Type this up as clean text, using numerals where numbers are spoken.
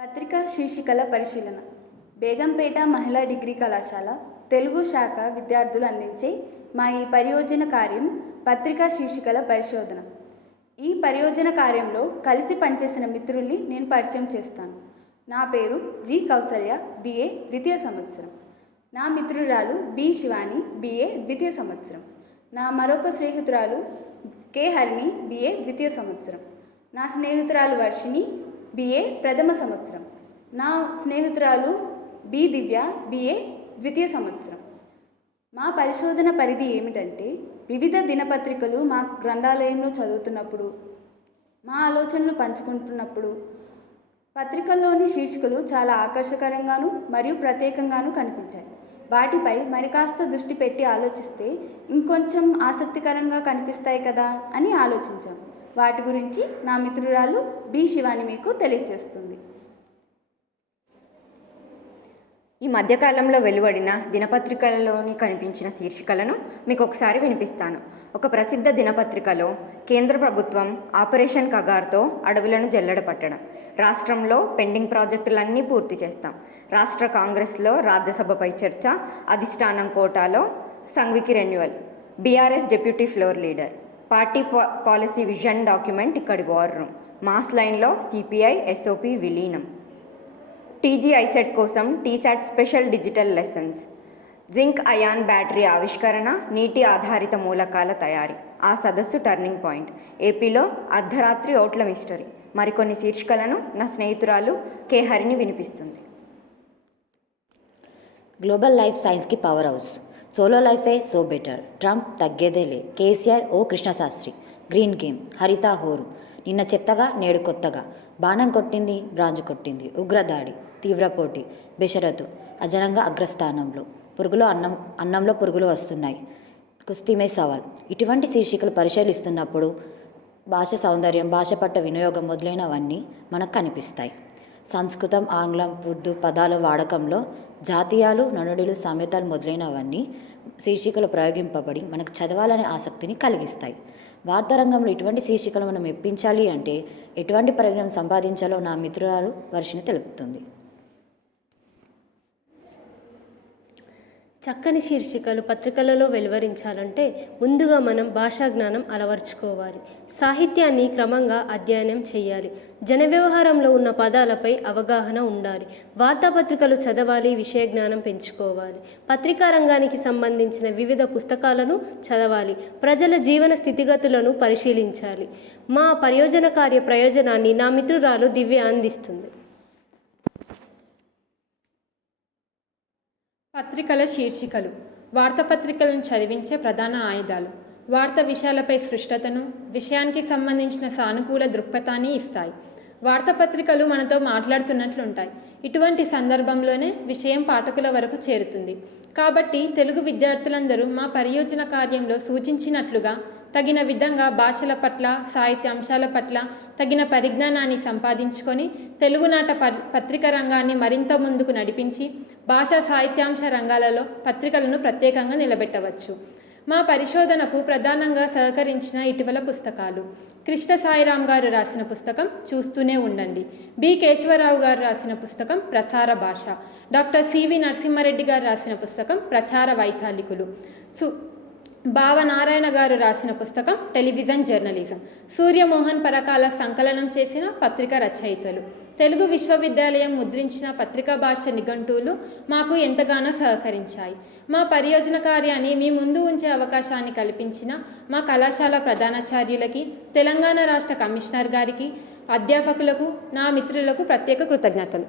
పత్రికా శీర్షికల పరిశీలన. బేగంపేట మహిళా డిగ్రీ కళాశాల తెలుగు శాఖ విద్యార్థులు అందించే మా ఈ పరియోజన కార్యం పత్రికా శీర్షికల పరిశోధన. ఈ పరియోజన కార్యంలో కలిసి పనిచేసిన మిత్రుల్ని నేను పరిచయం చేస్తాను. నా పేరు జి కౌసల్య, బిఏ ద్వితీయ సంవత్సరం. నా మిత్రురాలు బి శివాని, బిఏ ద్వితీయ సంవత్సరం. నా మరొక స్నేహితురాలు కె హరిణి, బిఏ ద్వితీయ సంవత్సరం. నా స్నేహితురాలు వర్షిణి, బిఏ ప్రథమ సంవత్సరం. నా స్నేహితురాలు బి దివ్య, బిఏ ద్వితీయ సంవత్సరం. మా పరిశోధన పరిధి ఏమిటంటే, వివిధ దినపత్రికలు మా గ్రంథాలయంలో చదువుతున్నప్పుడు, మా ఆలోచనలు పంచుకుంటున్నప్పుడు పత్రికల్లోని శీర్షికలు చాలా ఆకర్షకరంగాను మరియు ప్రత్యేకంగాను కనిపించాయి. వాటిపై మరి కాస్త దృష్టి పెట్టి ఆలోచిస్తే ఇంకొంచెం ఆసక్తికరంగా కనిపిస్తాయి కదా అని ఆలోచించాం. వాటి గురించి నా మిత్రురాలు బి శివాని మీకు తెలియజేస్తుంది. ఈ మధ్యకాలంలో వెలువడిన దినపత్రికలలోని కనిపించిన శీర్షికలను మీకు ఒకసారి వినిపిస్తాను. ఒక ప్రసిద్ధ దినపత్రికలో కేంద్ర ప్రభుత్వం ఆపరేషన్ కగార్తో అడవులను జల్లెడ పట్టడం, రాష్ట్రంలో పెండింగ్ ప్రాజెక్టులన్నీ పూర్తి చేస్తాం, రాష్ట్ర కాంగ్రెస్లో రాజ్యసభపై చర్చ, అధిష్టానం కోటాలో సంఘ్వికి renewal, BRS deputy floor leader, party policy vision document ఇక్కడి వార్ రూమ్, మాస్ లైన్లో సిపిఐ ఎస్ఓపి విలీనం, టీజీ ఐసెట్ కోసం TSAT special digital lessons, zinc ion battery ఆవిష్కరణ, నీటి ఆధారిత మూలకాల తయారీ, ఆ సదస్సు టర్నింగ్ పాయింట్, ఏపీలో అర్ధరాత్రి ఓట్ల మిస్టరీ, మరికొన్ని శీర్షికలను నా స్నేహితురాలు కె హరిని వినిపిస్తుంది. గ్లోబల్ లైఫ్ సైన్స్కి పవర్ హౌస్, సోలో లైఫే సో బెటర్, ట్రంప్ తగ్గేదేలే, కేసీఆర్ ఓ కృష్ణశాస్త్రి, గ్రీన్ గేమ్, హరిత హోరు, నిన్న చెత్తగా నేడు కొత్తగా, బాణం కొట్టింది బ్రాంజ్ కొట్టింది, ఉగ్రదాడి, తీవ్ర పోటీ, బెషరతు, అజనంగా అగ్రస్థానంలో, పురుగులో అన్నంలో పురుగులు వస్తున్నాయి, కుస్తీమే సవాల్. ఇటువంటి శీర్షికలు పరిశీలిస్తున్నప్పుడు భాష సౌందర్యం, భాష పట్ల వినియోగం మొదలైనవన్నీ మనకు కనిపిస్తాయి. సంస్కృతం, ఆంగ్లం, ఉర్దూ పదాల వాడకంలో జాతీయాలు, ననుడులు, సామెతలు మొదలైనవన్నీ శీర్షికలు ప్రయోగింపబడి మనకు చదవాలనే ఆసక్తిని కలిగిస్తాయి. వార్తారంగంలో ఇటువంటి శీర్షికలు మనం మెప్పించాలి అంటే ఎటువంటి పరిజ్ఞానం సంపాదించాలో నా మిత్రురాలు వర్షిని తెలుపుతుంది. చక్కని శీర్షికలు పత్రికలలో వెలువరించాలంటే ముందుగా మనం భాషా జ్ఞానం అలవర్చుకోవాలి. సాహిత్యాన్ని క్రమంగా అధ్యయనం చేయాలి. జన వ్యవహారంలో ఉన్న పదాలపై అవగాహన ఉండాలి. వార్తాపత్రికలు చదవాలి, విషయ జ్ఞానం పెంచుకోవాలి. పత్రికా రంగానికి సంబంధించిన వివిధ పుస్తకాలను చదవాలి. ప్రజల జీవన స్థితిగతులను పరిశీలించాలి. మా పరియోజన కార్య ప్రయోజనాన్ని నా మిత్రురాలు దివ్య అందిస్తుంది. పత్రికల శీర్షికలు వార్తాపత్రికలను చదివించే ప్రధాన ఆయుధాలు. వార్తా విషయాలపై స్పష్టతను, విషయానికి సంబంధించిన సానుకూల దృక్పథాన్ని ఇస్తాయి. వార్తాపత్రికలు మనతో మాట్లాడుతున్నట్లుంటాయి. ఇటువంటి సందర్భంలోనే విషయం పాఠకుల వరకు చేరుతుంది. కాబట్టి తెలుగు విద్యార్థులందరూ మా పరియోజన కార్యంలో సూచించినట్లుగా తగిన విధంగా భాషల పట్ల, సాహిత్య అంశాల పట్ల తగిన పరిజ్ఞానాన్ని సంపాదించుకొని తెలుగునాట పత్రిక రంగాన్ని మరింత ముందుకు నడిపించి భాషా సాహిత్యాంశ రంగాలలో పత్రికలను ప్రత్యేకంగా నిలబెట్టవచ్చు. మా పరిశోధనకు ప్రధానంగా సహకరించిన ఇటీవల పుస్తకాలు: కృష్ణ సాయిరామ్ గారు రాసిన పుస్తకం చూస్తూనే ఉండండి, బి కేశవరావు గారు రాసిన పుస్తకం ప్రసార భాష, డాక్టర్ సివి నరసింహారెడ్డి గారు రాసిన పుస్తకం ప్రచార వైతాళికులు, భావనారాయణ గారు రాసిన పుస్తకం టెలివిజన్ జర్నలిజం, సూర్యమోహన్ పరకాల సంకలనం చేసిన పత్రిక రచయితలు, తెలుగు విశ్వవిద్యాలయం ముద్రించిన పత్రికా భాష నిఘంటువులు మాకు ఎంతగానో సహకరించాయి. మా పరియోజన కార్యాన్ని మీ ముందు ఉంచే అవకాశాన్ని కల్పించిన మా కళాశాల ప్రధానాచార్యులకి, తెలంగాణ రాష్ట్ర కమిషనర్ గారికి, అధ్యాపకులకు, నా మిత్రులకు ప్రత్యేక కృతజ్ఞతలు.